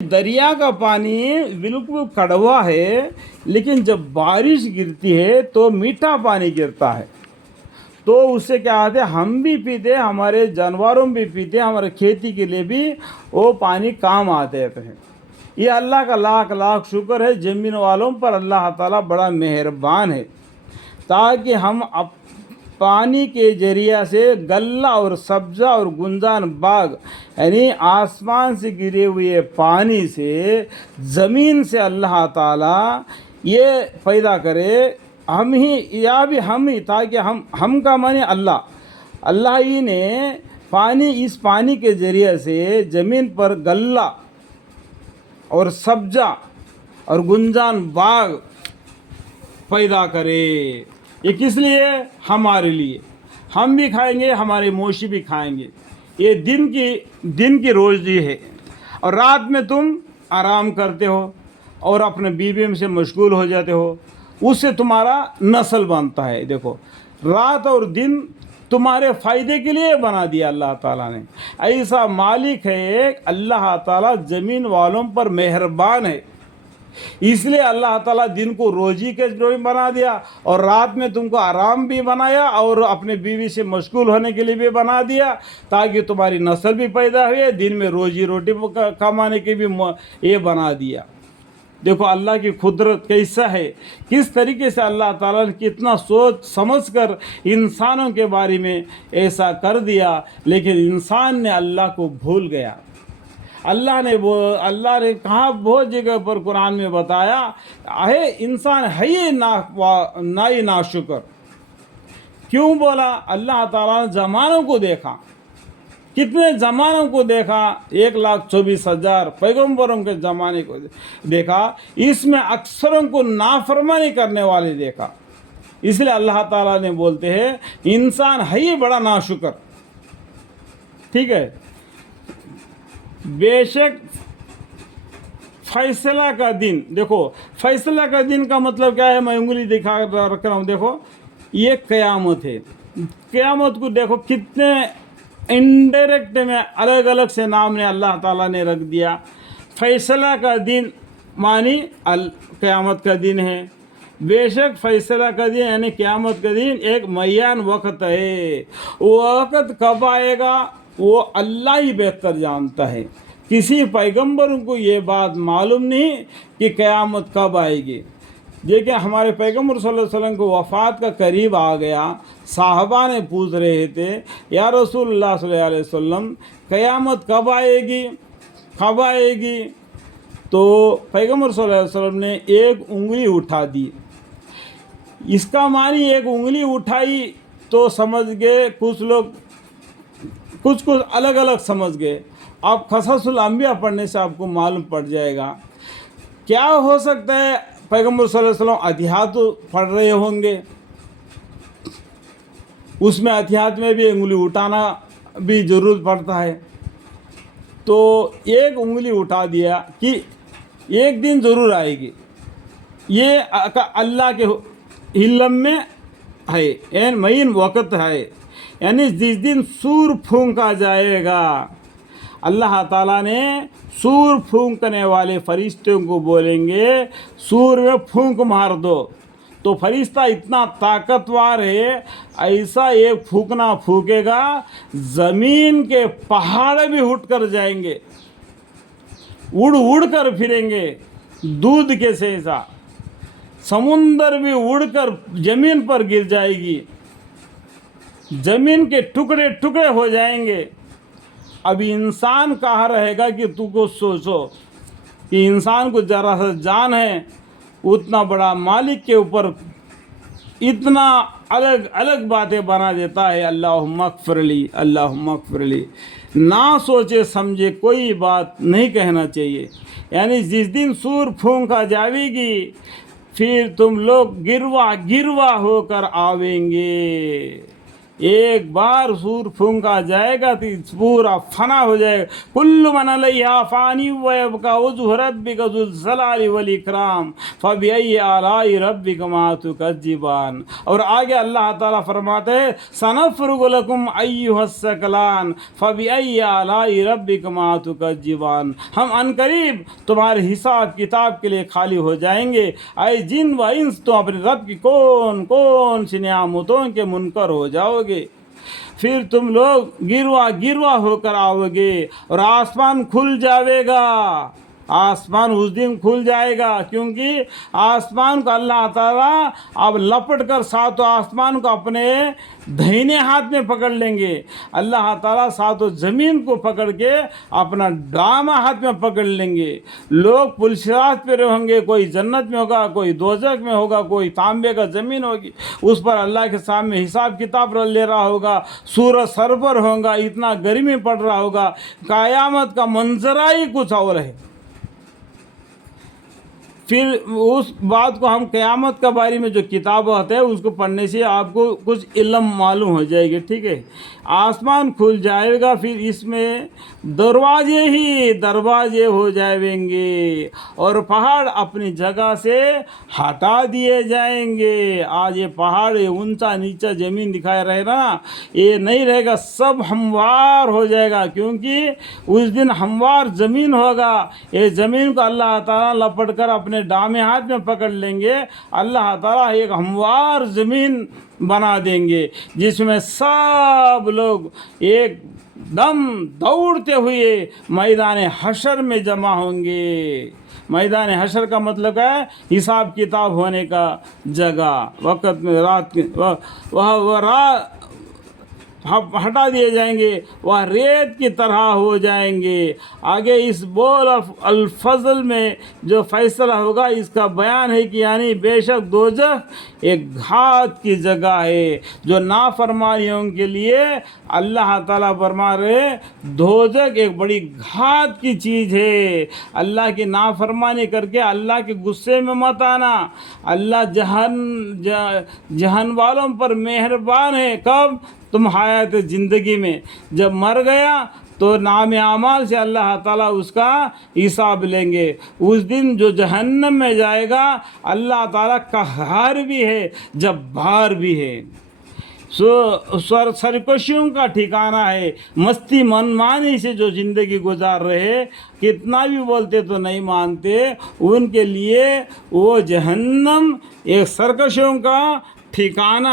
دریا کا پانی بالکل کڑوا ہے، لیکن جب بارش گرتی ہے تو میٹھا پانی گرتا ہے، تو اس سے کیا آتے ہیں، ہم بھی پیتے، ہمارے جانوروں بھی پیتے، ہمارے کھیتی کے لیے بھی وہ پانی کام آتے ہیں۔ یہ اللہ کا لاکھ لاکھ شکر ہے، زمین والوں پر اللہ تعالیٰ بڑا مہربان ہے، تاکہ ہم پانی کے ذریعہ سے غلہ اور سبزہ اور گنجان باغ، یعنی آسمان سے گرے ہوئے پانی سے، زمین سے اللہ تعالیٰ یہ پیدا کرے، ہم ہی یا بھی ہم ہی، تاکہ ہم کا معنی اللہ ہی نے اس پانی کے ذریعے سے زمین پر غلہ اور سبزہ اور گنجان باغ پیدا کرے۔ یہ کس لیے؟ ہمارے لیے، ہم بھی کھائیں گے، ہمارے مویشی بھی کھائیں گے۔ یہ دن کی روزی ہے، اور رات میں تم آرام کرتے ہو اور اپنے بیویوں سے مشغول ہو جاتے ہو، اس سے تمہارا نسل بنتا ہے۔ دیکھو، رات اور دن تمہارے فائدے کے لیے بنا دیا اللہ تعالیٰ نے۔ ایسا مالک ہے اللہ تعالیٰ، زمین والوں پر مہربان ہے، اس لیے اللہ تعالیٰ دن کو روزی کے لیے بنا دیا، اور رات میں تم کو آرام بھی بنایا، اور اپنے بیوی سے مشغول ہونے کے لیے بھی بنا دیا، تاکہ تمہاری نسل بھی پیدا ہوئے، دن میں روزی روٹی کمانے کے بھی یہ بنا دیا۔ دیکھو اللہ کی قدرت کیسا ہے، کس طریقے سے اللہ تعالیٰ نے کتنا سوچ سمجھ کر انسانوں کے بارے میں ایسا کر دیا، لیکن انسان نے اللہ کو بھول گیا۔ اللہ نے کہا بہت جگہ پر قرآن میں بتایا ہے، انسان ہے ہی ناشکر۔ کیوں بولا؟ اللہ تعالیٰ نے زمانوں کو دیکھا، کتنے زمانوں کو دیکھا، 1,24,000 پیغمبروں کے زمانے کو دیکھا، اس میں اکثروں کو نافرمانی کرنے والے دیکھا۔ اس لیے اللہ تعالیٰ نے بولتے ہیں انسان ہے ہی بڑا ناشکر۔ ٹھیک ہے، بے شک فیصلہ کا دن، دیکھو فیصلہ کا دن کا مطلب کیا ہے، میں انگلی دکھا رکھ رہا ہوں، دیکھو یہ قیامت ہے۔ قیامت کو دیکھو کتنے انڈائریکٹ میں الگ الگ سے نام نے اللہ تعالیٰ نے رکھ دیا۔ فیصلہ کا دن معنی قیامت کا دن ہے۔ بے شک فیصلہ کا دن یعنی قیامت کا دن ایک معین وقت ہے، وہ وقت کب آئے گا وہ اللہ ہی بہتر جانتا ہے۔ کسی پیغمبر کو یہ بات معلوم نہیں کہ قیامت کب آئے گی۔ دیکھیں ہمارے پیغمبر صلی اللہ علیہ وسلم کو وفات کا قریب آ گیا، صحابہ نے پوچھ رہے تھے یا رسول اللہ صلی اللہ علیہ وسلم قیامت کب آئے گی، کب آئے گی؟ تو پیغمبر صلی اللہ علیہ وسلم نے ایک انگلی اٹھا دی۔ اس کا معنی ایک انگلی اٹھائی تو سمجھ گئے کچھ لوگ، کچھ الگ الگ سمجھ گئے۔ آپ قصص الانبیاء پڑھنے سے آپ کو معلوم پڑ جائے گا۔ کیا ہو سکتا ہے پیغمبر صلی اللہ علیہ وسلم اتحاد پڑھ رہے ہوں گے، اس میں اتحاد میں بھی انگلی اٹھانا بھی ضرورت پڑتا ہے، تو ایک انگلی اٹھا دیا کہ ایک دن ضرور آئے گی، یہ اللہ کے علم میں ہے، یعنی معین وقت ہے، یعنی جس دن سور پھونکا جائے گا، اللہ تعالیٰ نے سور پھونکنے والے فرشتوں کو بولیں گے سور میں پھونک مار دو، تو فرشتہ اتنا طاقتور ہے، ایسا ایک پھونکنا پھونکے گا زمین کے پہاڑ بھی اٹھ کر جائیں گے، اڑ کر پھریں گے دودھ کے جیسا، سمندر بھی اڑ کر زمین پر گر جائے گی، زمین کے ٹکڑے ٹکڑے ہو جائیں گے۔ اب انسان کہاں رہے گا کہ تو کو سوچو کہ انسان کو ذرا سا جان ہے، اتنا بڑا مالک کے اوپر اتنا الگ الگ باتیں بنا دیتا ہے۔ اللہم اغفر لی، اللہم اغفر لی، نہ سوچے سمجھے کوئی بات نہیں کہنا چاہیے۔ یعنی جس دن سور پھونکا جائے گی پھر تم لوگ گروا ہو کر آویں گے، ایک بار سور پھونکا جائے گا تو پورا فنا ہو جائے گا. کل من علیہا فانی ویبقی وجہ ربک ذو الجلال والاکرام فبأی آلاء ربکما تکذبان. اور آگے اللہ تعالیٰ فرماتے ہیں سنفرغ لکم ایھا الثقلان فبأی آلاء ربکما تکذبان. ہم عنقریب تمہارے حساب کتاب کے لیے خالی ہو جائیں گے. اے جن و انس تم اپنے رب کی کون کون سی نعمتوں کے منکر ہو جاؤ گے. پھر تم لوگ گروا گروا ہو کر آؤ گے اور آسمان کھل جاوے گا. آسمان اس دن کھل جائے گا کیونکہ آسمان کو اللہ تعالیٰ اب لپٹ کر ساتوں آسمان کو اپنے دہینے ہاتھ میں پکڑ لیں گے. اللہ تعالیٰ ساتوں زمین کو پکڑ کے اپنا دامہ ہاتھ میں پکڑ لیں گے. لوگ پل صراط پہ ہوں گے, کوئی جنت میں ہوگا, کوئی دوزخ میں ہوگا, کوئی تانبے کا زمین ہوگی, اس پر اللہ کے سامنے حساب کتاب لے رہا ہوگا. سورج سر پر ہوگا, اتنا گرمی پڑ رہا ہوگا. قیامت کا منظرہ ہی کچھ اور ہے. پھر اس بات کو ہم قیامت کے بارے میں جو کتاب ہوتا ہے اس کو پڑھنے سے آپ کو کچھ علم معلوم ہو جائے گی. ٹھیک ہے, آسمان کھل جائے گا, پھر اس میں دروازے ہی دروازے ہو جائیں گے اور پہاڑ اپنی جگہ سے ہٹا دیے جائیں گے. آج یہ پہاڑ اونچا نیچا زمین دکھائے رہے نا, یہ نہیں رہے گا, سب ہموار ہو جائے گا کیونکہ اس دن ہموار زمین ہوگا. یہ زمین کو اللہ تعالیٰ لپٹ کر اپنے دامے ہاتھ میں پکڑ لیں گے. اللہ تعالیٰ ایک ہموار زمین بنا دیں گے جس میں سب لوگ ایک دم دوڑتے ہوئے میدان حشر میں جمع ہوں گے. میدان حشر کا مطلب ہے حساب کتاب ہونے کا جگہ. وقت میں رات کی ہٹا دیے جائیں گے, وہ ریت کی طرح ہو جائیں گے. آگے اس بول الفضل میں جو فیصلہ ہوگا اس کا بیان ہے کہ یعنی بے شک دوزخ ایک گھات کی جگہ ہے جو نافرمانیوں کے لیے اللہ تعالیٰ فرما رہے دوزخ ایک بڑی گھات کی چیز ہے. اللہ کی نافرمانی کر کے اللہ کے غصے میں مت آنا. اللہ جہن والوں پر مہربان ہے. کب؟ تم حیات زندگی میں جب مر گیا تو نام اعمال سے اللہ تعالیٰ اس کا حساب لیں گے. اس دن جو جہنم میں جائے گا اللہ تعالیٰ قہار بھی ہے, جبار بھی ہے. سرکشیوں کا ٹھکانہ ہے. مستی منمانی سے جو زندگی گزار رہے, کتنا بھی بولتے تو نہیں مانتے, ان کے لیے وہ جہنم ایک سرکشیوں کا ٹھکانہ